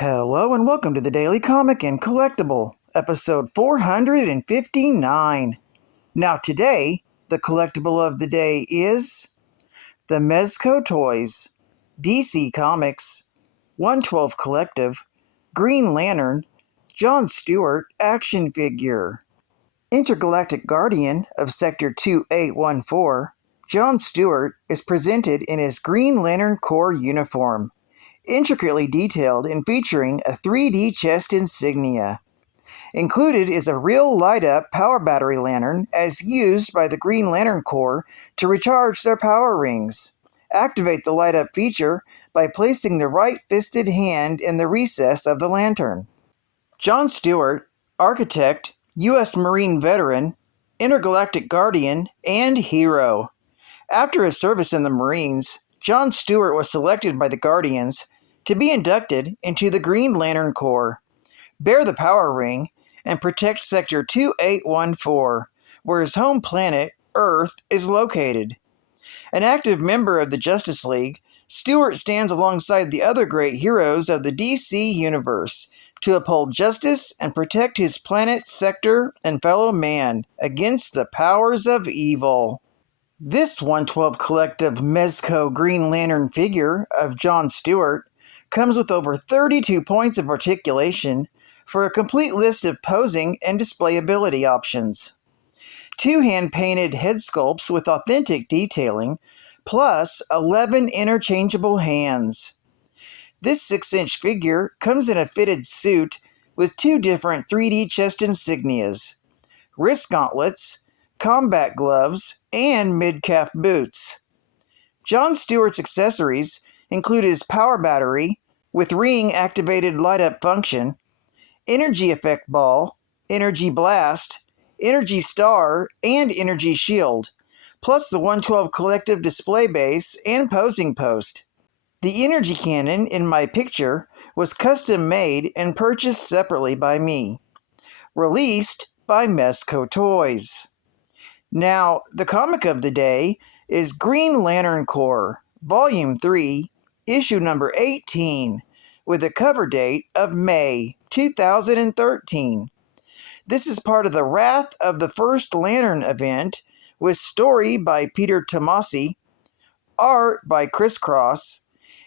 Hello and welcome to the Daily Comic and Collectible, episode 459. Now today, the collectible of the day is the Mezco Toys, DC Comics, 112 Collective, Green Lantern, John Stewart action figure. Intergalactic Guardian of Sector 2814, John Stewart is presented in his Green Lantern Corps uniform, intricately detailed and featuring a 3D chest insignia. Included is a real light-up power battery lantern as used by the Green Lantern Corps to recharge their power rings. Activate the light-up feature by placing the right-fisted hand in the recess of the lantern. John Stewart, architect, U.S. Marine veteran, intergalactic guardian, and hero. After his service in the Marines, John Stewart was selected by the Guardians to be inducted into the Green Lantern Corps, bear the power ring, and protect Sector 2814, where his home planet, Earth, is located. An active member of the Justice League, Stewart stands alongside the other great heroes of the DC universe to uphold justice and protect his planet, sector, and fellow man against the powers of evil. This 112 Collective Mezco Green Lantern figure of John Stewart comes with over 32 points of articulation for a complete list of posing and displayability options. 2 hand-painted head sculpts with authentic detailing, plus 11 interchangeable hands. This 6-inch figure comes in a fitted suit with 2 different 3D chest insignias, wrist gauntlets, combat gloves, and mid-calf boots. John Stewart's accessories include his power battery with ring-activated light-up function, energy effect ball, energy blast, energy star, and energy shield, plus the 112 Collective display base and posing post. The energy cannon in my picture was custom-made and purchased separately by me. Released by Mezco Toys. Now, the comic of the day is Green Lantern Corps, Volume 3, Issue number 18, with a cover date of May 2013. This is part of the Wrath of the First Lantern event, with story by Peter Tomasi, art by Chris Cross,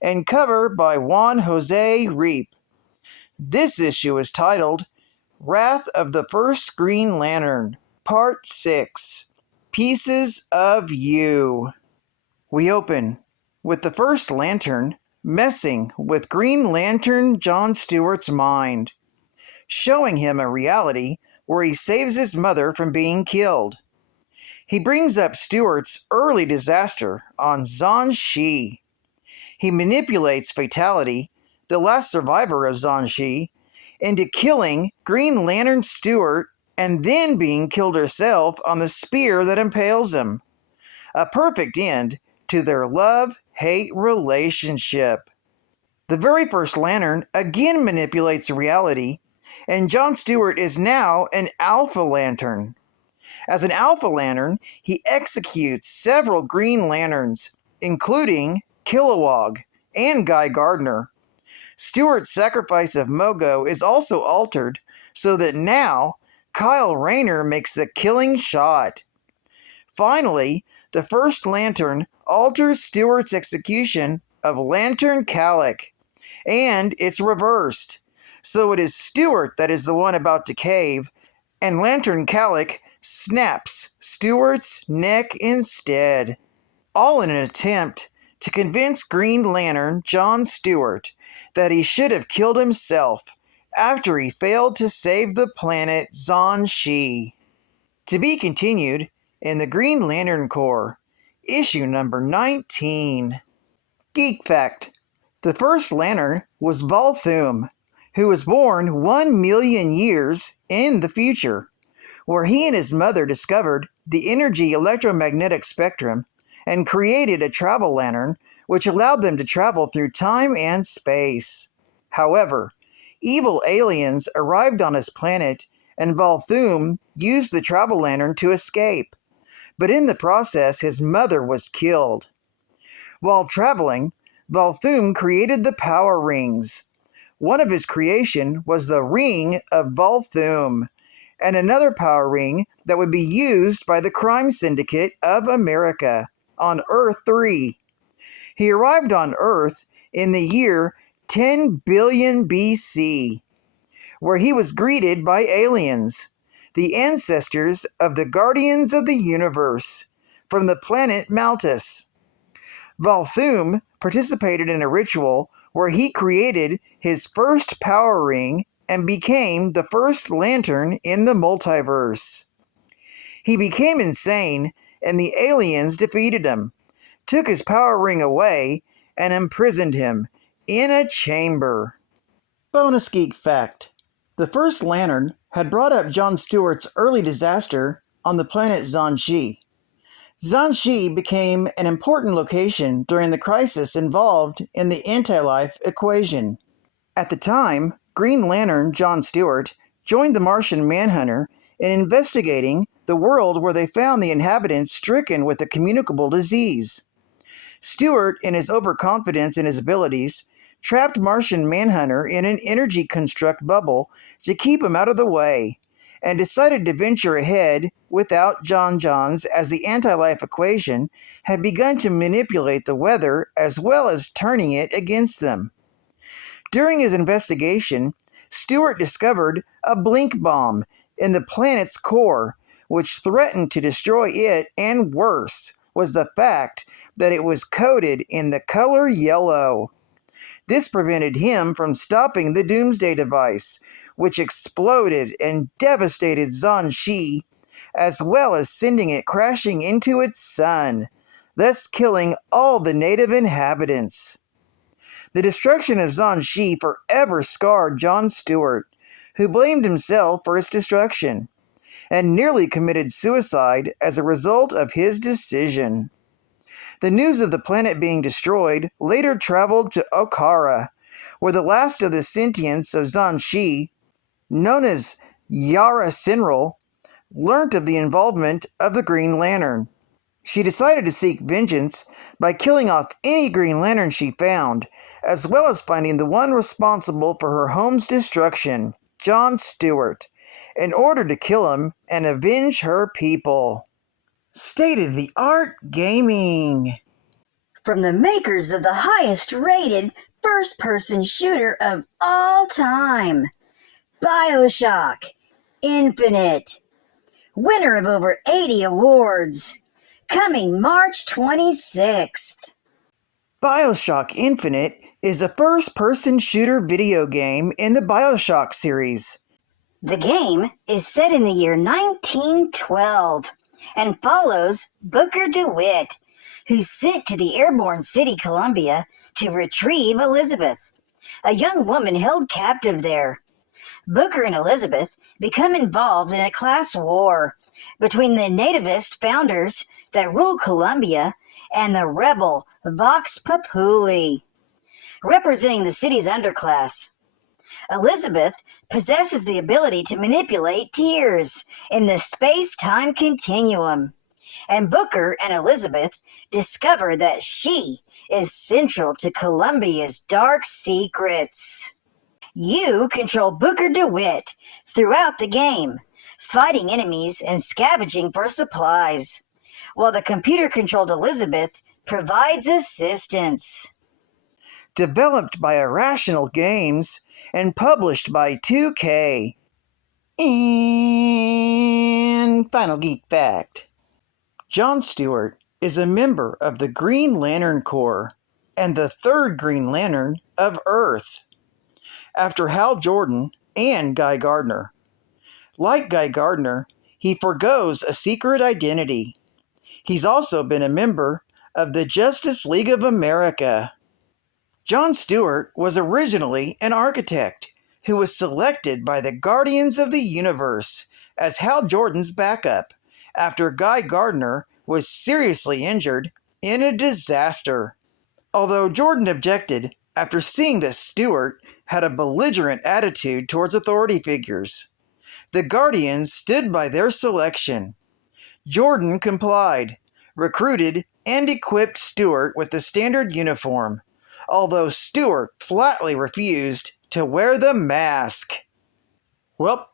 and cover by Juan Jose Reap. This issue is titled Wrath of the First Green Lantern, Part 6, Pieces of You. We open with the first lantern messing with Green Lantern John Stewart's mind, showing him a reality where he saves his mother from being killed. He brings up Stewart's early disaster on Zon-Shi. He manipulates Fatality, the last survivor of Zon-Shi, into killing Green Lantern Stewart and then being killed herself on the spear that impales him. A perfect end to their love-hate relationship. The very first lantern again manipulates reality, and John Stewart is now an Alpha Lantern. As an Alpha Lantern, he executes several Green Lanterns, including Kilowog and Guy Gardner. Stewart's sacrifice of Mogo is also altered so that now Kyle Rayner makes the killing shot. Finally, the first lantern alters Stewart's execution of Lantern Calic, and it's reversed. So it is Stewart that is the one about to cave, and Lantern Calic snaps Stewart's neck instead. All in an attempt to convince Green Lantern John Stewart that he should have killed himself after he failed to save the planet Zon-Shi. To be continued in the Green Lantern Corps, issue number 19. Geek Fact: the first lantern was Volthoom, who was born 1 million years in the future, where he and his mother discovered the energy electromagnetic spectrum and created a travel lantern which allowed them to travel through time and space. However, evil aliens arrived on his planet, and Volthoom used the travel lantern to escape. But in the process, his mother was killed. While traveling, Volthoom created the power rings. One of his creation was the Ring of Volthoom, and another power ring that would be used by the crime syndicate of America on Earth 3. He arrived on Earth in the year 10 billion BC, where he was greeted by aliens, the ancestors of the Guardians of the Universe, from the planet Maltus. Volthoom participated in a ritual where he created his first power ring and became the first lantern in the multiverse. He became insane, and the aliens defeated him, took his power ring away, and imprisoned him in a chamber. Bonus geek fact: the first lantern had brought up Jon Stewart's early disaster on the planet Zhanshi. Zhanshi became an important location during the crisis involved in the anti-life equation. At the time, Green Lantern Jon Stewart joined the Martian Manhunter in investigating the world where they found the inhabitants stricken with a communicable disease. Stewart, in his overconfidence in his abilities, trapped Martian Manhunter in an energy construct bubble to keep him out of the way, and decided to venture ahead without Johns, as the anti-life equation had begun to manipulate the weather as well as turning it against them. During his investigation, Stewart discovered a blink bomb in the planet's core, which threatened to destroy it, and worse was the fact that it was coated in the color yellow. This prevented him from stopping the Doomsday device, which exploded and devastated Zhanshi, as well as sending it crashing into its sun, thus killing all the native inhabitants. The destruction of Zhanshi forever scarred Jon Stewart, who blamed himself for its destruction, and nearly committed suicide as a result of his decision. The news of the planet being destroyed later traveled to Okara, where the last of the sentients of Zhanshi, known as Yara Sinral, learnt of the involvement of the Green Lantern. She decided to seek vengeance by killing off any Green Lantern she found, as well as finding the one responsible for her home's destruction, Jon Stewart, in order to kill him and avenge her people. State-of-the-art gaming. From the makers of the highest-rated first-person shooter of all time, BioShock Infinite, winner of over 80 awards, coming March 26th. BioShock Infinite is a first-person shooter video game in the BioShock series. The game is set in the year 1912 and follows Booker DeWitt, who's sent to the airborne city Columbia to retrieve Elizabeth, a young woman held captive there. Booker and Elizabeth become involved in a class war between the nativist founders that rule Columbia and the rebel Vox Populi, representing the city's underclass. Elizabeth possesses the ability to manipulate tears in the space-time continuum, and Booker and Elizabeth discover that she is central to Columbia's dark secrets. You control Booker DeWitt throughout the game, fighting enemies and scavenging for supplies, while the computer-controlled Elizabeth provides assistance. Developed by Irrational Games and published by 2K. And final geek fact: Jon Stewart is a member of the Green Lantern Corps and the third Green Lantern of Earth, after Hal Jordan and Guy Gardner. Like Guy Gardner, he forgoes a secret identity. He's also been a member of the Justice League of America. Jon Stewart was originally an architect who was selected by the Guardians of the Universe as Hal Jordan's backup after Guy Gardner was seriously injured in a disaster. Although Jordan objected after seeing that Stewart had a belligerent attitude towards authority figures, the Guardians stood by their selection. Jordan complied, recruited, and equipped Stewart with the standard uniform, although Stewart flatly refused to wear the mask. Well,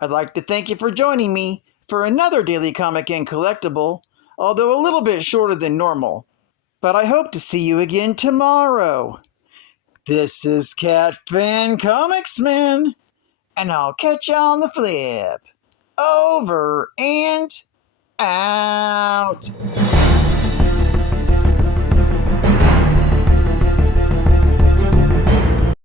I'd like to thank you for joining me for another Daily Comic and Collectible, although a little bit shorter than normal. But I hope to see you again tomorrow. This is Cat Fan Comics Man, and I'll catch you on the flip. Over and out.